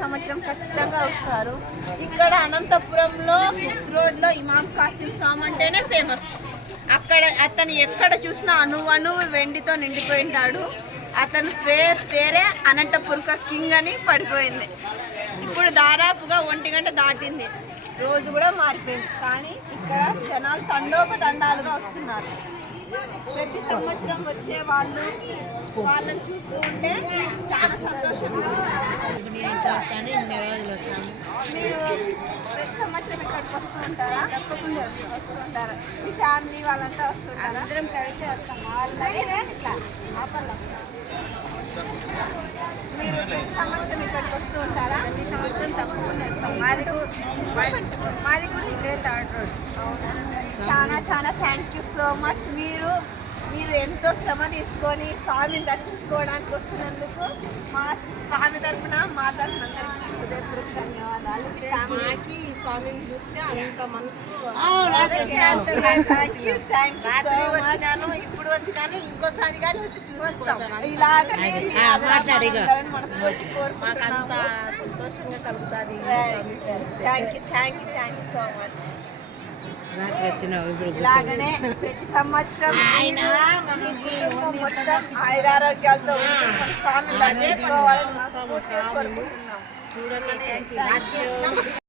సంవత్సరం ఖచ్చితంగా వస్తారు. ఇక్కడ అనంతపురంలో ఫిఫ్త్ రోడ్లో ఇమాం కాసిం స్వామి అంటేనే ఫేమస్. అక్కడ అతను ఎక్కడ చూసినా అణువు వెండితో నిండిపోయినాడు. అతను పేరే అనంతపురక కింగ్ అని పడిపోయింది. ఇప్పుడు దాదాపుగా 1 గంట దాటింది, రోజు కూడా మారిపోయింది. కానీ ఇక్కడ జనాలు తండోపతండాలుగా వస్తున్నారు. ప్రతి సంవత్సరం వచ్చే వాళ్ళని చూస్తూ ఉంటే చాలా సంతోషంగా మీరు ప్రతి సంవత్సరం ఇక్కడికి వస్తూ ఉంటారా? తప్పకుండా వస్తూ ఉంటారా? మీ ఫ్యామిలీ వాళ్ళంతా వస్తుంటారా? అందరం కలిసి వస్తాం. మీరు ప్రతి సంవత్సరం ఇక్కడికి వస్తూ ఉంటారా? ప్రతి సంవత్సరం తప్పకుండా వస్తాం. మాది కూడా ఇదే థర్డ్ రోడ్. చాలా చాలా థ్యాంక్ యూ సో మచ్. మీరు ఎంతో శ్రమ తీసుకొని స్వామిని దర్శించుకోవడానికి వస్తున్నందుకు మా స్వామి తరఫున మా తరఫున అందరికీ హృదయపూర్వక ధన్యవాదాలు. మాకి స్వామిని చూస్తే అంత మనసు వచ్చినాను, ఇప్పుడు వచ్చినాను, ఇంకోసారి కానీ వచ్చి చూస్తాం. ఇలాగనే మనస్ఫూర్తి కోరుకుంటున్నాము. సంతోషంగా కలుగుతుంది. Thank you so much. ఇలాగనే ప్రతి సంవత్సరం మీ కుటుంబం మొత్తం ఆయురారోగ్యాలతో ఉండి మన స్వామిని దర్శించుకోవాలని మనస్ఫూర్తిగా కోరుకుంటున్నాం.